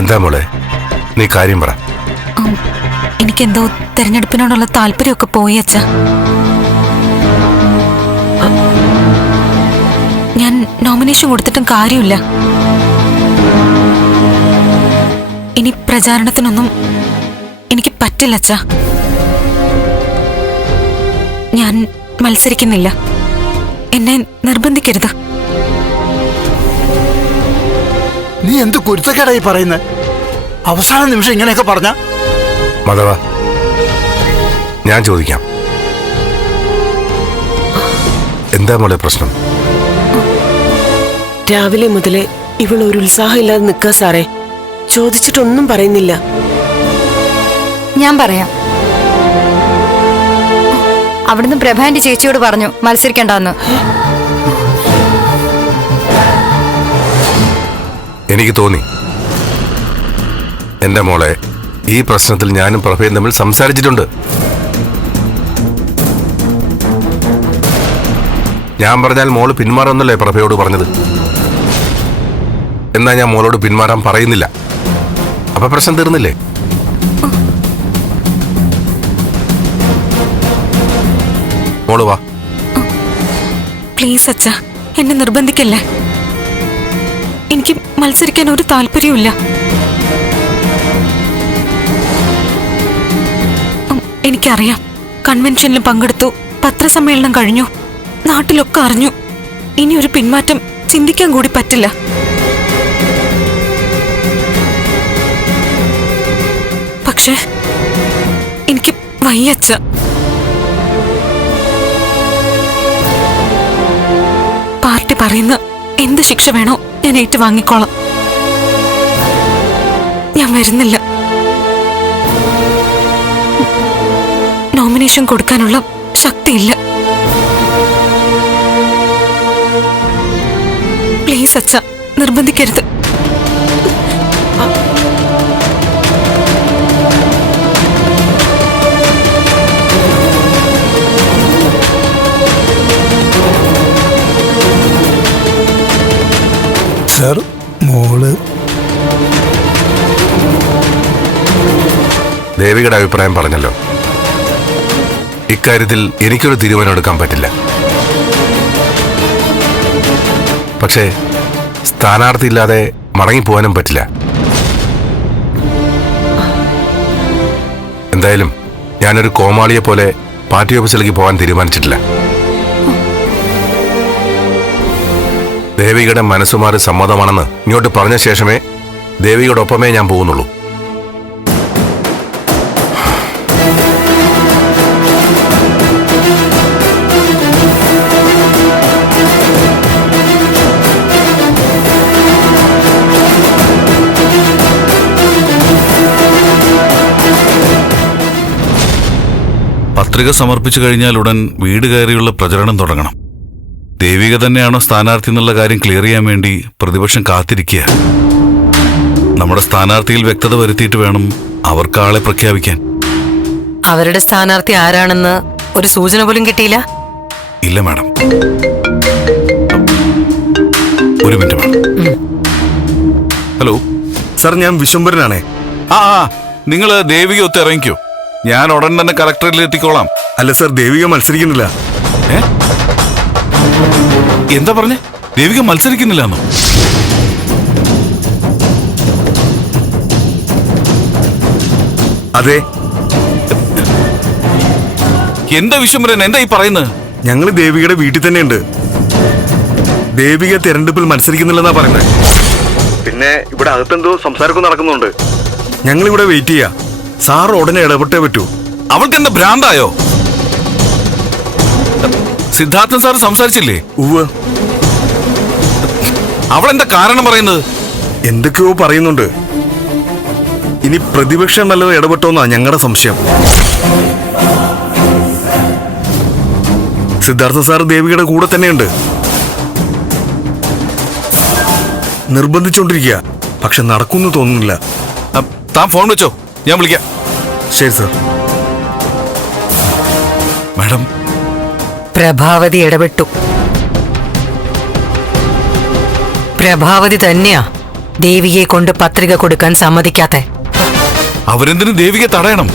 എന്താ മോളെ, നീ കാര്യം പറ. എനിക്കെന്തോ തെരഞ്ഞെടുപ്പിനോടുള്ള താല്പര്യമൊക്കെ പോയി അച്ഛാ. ഞാൻ നോമിനേഷൻ കൊടുത്തിട്ടും കാര്യമില്ല. ഇനി പ്രചാരണത്തിനൊന്നും എനിക്ക് പറ്റില്ല അച്ഛാ. ഞാൻ മത്സരിക്കുന്നില്ല. എന്നെ നിർബന്ധിക്കരുത്. നീ എന്ത് കുരുത്തക്കേടായി പറയുന്നത്? അവസാന നിമിഷം ഇങ്ങനെയൊക്കെ പറഞ്ഞ മാധവ, ഞാൻ ചോദിക്കാം, എന്താ മോളെ പ്രശ്നം? രാവിലെ മുതലേ ഇവൾ ഒരു ഉത്സാഹമില്ലാതെ നിൽക്കുക സാറേ. ചോദിച്ചിട്ടൊന്നും പറയുന്നില്ല. ഞാൻ പറയാം. അവിടുന്ന് പ്രഭാന്റെ ചേച്ചിയോട് പറഞ്ഞു മത്സരിക്കണ്ടെന്ന്. എനിക്ക് തോന്നി എന്റെ മോളെ, ഈ പ്രശ്നത്തിൽ ഞാനും പ്രഭയും തമ്മിൽ സംസാരിച്ചിട്ടുണ്ട്. ഞാൻ പറഞ്ഞാൽ മോള് പിന്മാറുന്നല്ലേ പ്രഭയോട് പറഞ്ഞത്. എന്നാ ഞാൻ മോളോട് പിന്മാറാൻ പറയുന്നില്ല. അപ്പൊ പ്രശ്നം തീർന്നില്ലേ? മോള് വാ. പ്ലീസ് അച്ഛാ, എന്നെ നിർബന്ധിക്കല്ലേ. എനിക്ക് മത്സരിക്കാൻ ഒരു താല്പര്യമില്ല. എനിക്കറിയാം, കൺവെൻഷനിൽ പങ്കെടുത്തു, പത്രസമ്മേളനം കഴിഞ്ഞു, നാട്ടിലൊക്കെ അറിഞ്ഞു. ഇനി ഒരു പിന്മാറ്റം ചിന്തിക്കാൻ കൂടി പറ്റില്ല. പക്ഷേ എനിക്ക് വയ്യച്ച. പാർട്ടി പറയുന്ന എന്ത് ശിക്ഷ വേണോ ഞാൻ ഏറ്റുവാങ്ങിക്കോളാം. ഞാൻ വരുന്നില്ല. നോമിനേഷൻ കൊടുക്കാനുള്ള ശക്തിയില്ല. പ്ലീസ് അച്ഛ, നിർബന്ധിക്കരുത്. സർ, മോള് ദേവികയുടെ അഭിപ്രായം പറഞ്ഞല്ലോ. ഇക്കാര്യത്തിൽ എനിക്കൊരു തീരുമാനം എടുക്കാൻ പറ്റില്ല. പക്ഷേ സ്ഥാനാർത്ഥി ഇല്ലാതെ മടങ്ങിപ്പോവാനും പറ്റില്ല. എന്തായാലും ഞാനൊരു കോമാളിയെ പോലെ പാർട്ടി ഓഫീസിലേക്ക് പോകാൻ തീരുമാനിച്ചിട്ടില്ല. ദേവികയുടെ മനസ്സുമാറി സമ്മതമാണെന്ന് ഇങ്ങോട്ട് പറഞ്ഞ ശേഷമേ ദേവികയോടൊപ്പമേ ഞാൻ പോകുന്നുള്ളൂ. പത്രിക സമർപ്പിച്ചു കഴിഞ്ഞാൽ ഉടൻ വീട് കയറിയുള്ള പ്രചരണം തുടങ്ങണം. ദേവിക തന്നെയാണോ സ്ഥാനാർത്ഥി എന്നുള്ള കാര്യം ക്ലിയർ ചെയ്യാൻ വേണ്ടി പ്രതിപക്ഷം കാത്തിരിക്കുക. നമ്മുടെ സ്ഥാനാർത്ഥിയിൽ വ്യക്തത വരുത്തിയിട്ട് വേണം അവർക്ക് ആളെ പ്രഖ്യാപിക്കാൻ. അവരുടെ സ്ഥാനാർത്ഥി ആരാണെന്ന് ഒരു സൂചന പോലും കിട്ടിയില്ല. ഇല്ല മാഡം, ഒരു മിനിറ്റ് മാഡം. ഹലോ സാർ, ഞാൻ വിശ്വംഭരനാണേ. ആ നിങ്ങൾ ദേവിക ഒത്ത് ഇറങ്ങിക്കോ. ഞാൻ ഉടൻ തന്നെ കളക്ടറേറ്റിൽ എത്തിക്കോളാം. അല്ല സാർ, ദേവിക മത്സരിക്കുന്നില്ല. എന്താ പറഞ്ഞേ? ദേവിക മത്സരിക്കുന്നില്ലെന്നോ? അതെ. എന്താ വിശ്വംഭരൻ, എന്താ ഈ പറയുന്നത്? ഞങ്ങൾ ദേവികയുടെ വീട്ടിൽ തന്നെയുണ്ട്. ദേവിക തെരഞ്ഞെടുപ്പിൽ മത്സരിക്കുന്നില്ലെന്നാ പറയുന്നത്. പിന്നെ ഇവിടെ അകത്തെന്തോ സംസാരമൊക്കെ നടക്കുന്നുണ്ട്. ഞങ്ങളിവിടെ വെയിറ്റ് ചെയ്യാ. സാർ ഉടനെ ഇടപെട്ടേ പറ്റൂ. അവൾക്ക് എന്താ ഭ്രാന്തായോ? സിദ്ധാർത്ഥൻ സാർ സംസാരിച്ചില്ലേ? ഉവ്വ്. അവളെന്താ കാരണം പറയുന്നത്? എന്തൊക്കെയോ പറയുന്നുണ്ട്. ഇനി പ്രതിപക്ഷം നല്ലത് ഇടപെട്ടോന്നാ ഞങ്ങളുടെ സംശയം. സിദ്ധാർത്ഥ സാർ ദേവികയുടെ കൂടെ തന്നെയുണ്ട്. നിർബന്ധിച്ചോണ്ടിരിക്കുക. പക്ഷെ നടക്കുമെന്ന് തോന്നുന്നില്ല. താൻ ഫോൺ വെച്ചോ, ഞാൻ വിളിക്കാം. ശരി സാർ. മാഡം, പ്രഭാവതി ഇടപെട്ടു. പ്രഭാവതി തന്നെയാ ദേവിയെ കൊണ്ട് പത്രിക കൊടുക്കാൻ സമ്മതിക്കാത്ത? അവരെന്തിനും ദേവിയെ തടയണം?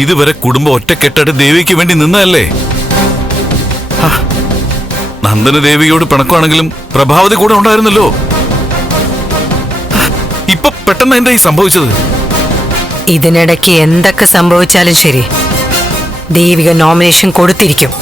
ഇതുവരെ കുടുംബം ഒറ്റക്കെട്ടായിട്ട് ദേവിക്ക് വേണ്ടി നിന്നതല്ലേ? ഹാ, നന്ദന് ദേവിയോട് പിണക്കമാണെങ്കിലും പ്രഭാവതി കൂടെ ഉണ്ടായിരുന്നല്ലോ. ഇപ്പൊ പെട്ടെന്ന് എന്താ ഈ സംഭവിച്ചത്? ഇതിനിടയ്ക്ക് എന്തൊക്കെ സംഭവിച്ചാലും ശരി, ദേവിക നോമിനേഷൻ കൊടുത്തിരിക്കും.